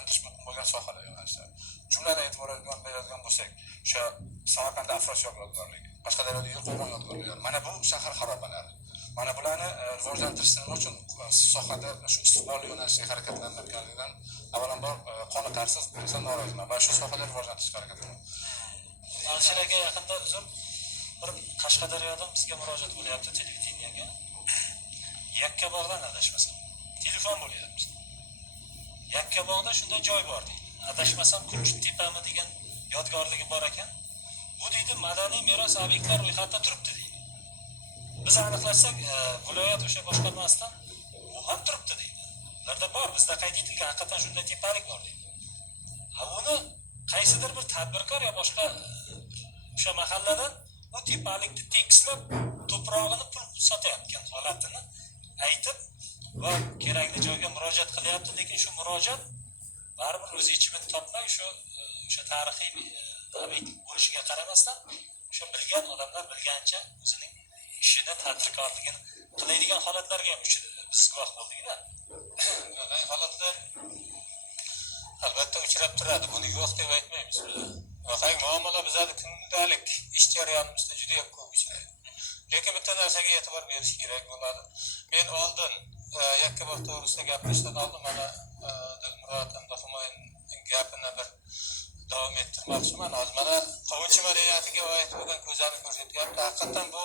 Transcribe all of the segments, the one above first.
rivojlantirish mumkin bo'lgan sohalar yo'nalishlar. Jumladan e'tibor beradigan bo'lsak, o'sha Samarqandda Afrosiyob yodgorligi, Qashqadaryoda Yerqo'g'on yodgorliklari. Mana bu shahar xarobalari. Mana bularni rivojlantirish uchun sohada shu istiqbolli yo'nalishga harakatlanayotganligidan avvalambor qoniqarsiz, bo'lsa noroziman va shu sohada rivojlantirishga harakat qilaman. Alshiraga yaqinda uzr bir Qashqadaryodan bizga murojaat bo'lyapti televideniyaga. Yakkabog'dan adashmasam telefon bo'lyapti. Yakkabog'da shunday joy bor deydi. Adashmasam Kunchittepami degan yodgorligi bor ekan. Bu deydi madaniy meros obyektlar ro'yxatida turibdi deydi. Biz aniqlasak, viloyat o'sha boshqarmasidan bu ham turibdi deydi. Ularda bor, bizda qayd etilgan haqiqatan shunday tepalik bor deydi. Uni qaysidir bir tadbirkor yo boshqa o'sha mahalladan bu tepalikni tekislab to'prog'ini pul sotayotgan holatini aytib va kerakli joyga murojaat qilyapti, lekin shu murojaat baribir o'z yechimini topmay o'sha tarixiy ob'ekt bo'lishiga qaramasdan o'sha bilgan odamlar bilgancha o'zining ishini tadbirkorligini qilaydigan holatlarga ham biz guvoh bo'ldikda. Bunday holatlar albatta uchrab turadi, buni yo'q deb aytmaymiz. Vaqay muomala bizada kundalik ish jarayonimizda juda ham ko'p uchraydi. Lekin bitta narsaga e'tibor berish kerak bo'ladi. Men oldin Yakkabog' to'g'risida gapirishdan oldin mana Dilmurod hamda Humoyinning gapini bir davom ettirmoqchiman. Hozir mana qovunchi madaniyatiga oid bo'lgan ko'zani ko'rsatyapti. Haqiqatan bu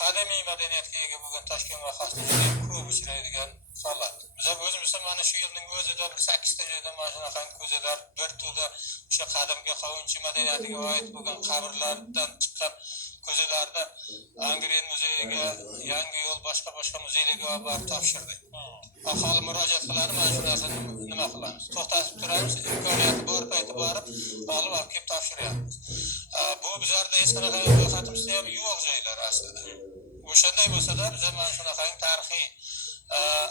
qadimiy madaniyatga ega bo'lgan Toshkent vohasida juda ko'p uchraydigan holat. Biz o'zimizda mana shu yilning o'zida 8 ta joyda mana shunaqa ko'zalar, bir to'da o'sha qadimgi qovunchi madaniyatiga oid bo'lgan qabrlardan chiqqan ko'zalarni Angren muzeyiga, Yangi yo'l boshqa muzeylarga olib borib topshirdik. Aholi murojaat qiladi, mana shu narsani nima qilamiz? To'xtatib turamiz, imkoniyati bor payti borib, olib kelib topshiryapmiz. Bu bizlarda hech qanaqa ro'yxatimizda ham yo'q joylar aslida. O'shanday bo'lsa-da, biz mana shunaqa tarixiy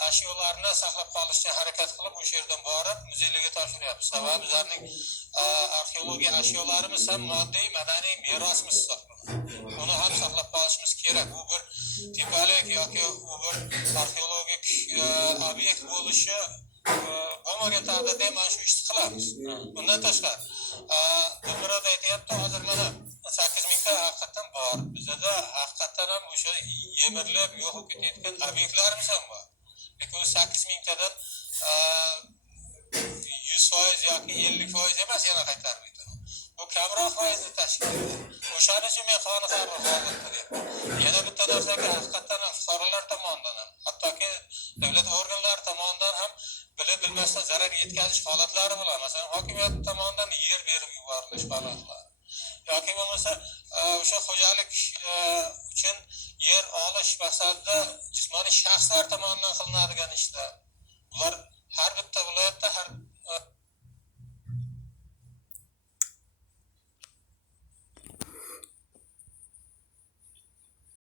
ashyolarni saqlab qolishga harakat qilib, o'sha yerdan borib muzeylarga topshiryapmiz. Sababi bizlarning arxeologiya ashyolarimiz ham moddiy, madaniy merosimiz hisoblanadi. Uni ham saqlab qolishimiz kerak. Bu bir tepalik yoki u bir arxeologik obyekt bo'lishi bo'lmagan taqdirda ham mana shu ishni qilamiz. Bundan tashqari, Dilmurod aytyapti, hozir mana 8 ta haqiqatan bor. Bizda haqiqatan ham o'sha yemirilib yo'qib ketayotgan obyektlarimiz ham bor. Lekin 8 tadan 100% yoki 50% emas, yana qaytarib aytaman. Bu kamroq foizni tashkil etadi. O'shaning uchun men qoniqarli holatda deyapman. Yana bitta narsaga haqiqatan fuqarolar tomonidan ham, hattoki davlat organlari tomonidan ham bilib-bilmasdan zarar yetkazish holatlari bo'ladi. Masalan, hokimiyat tomonidan yer berib yuborilish holatlari. Yoki bo'lmasa o'sha xo'jalik uchun yer olish maqsadida jismoniy shaxslar tomonidan qilinadigan ishlar. Bular har bitta viloyatda har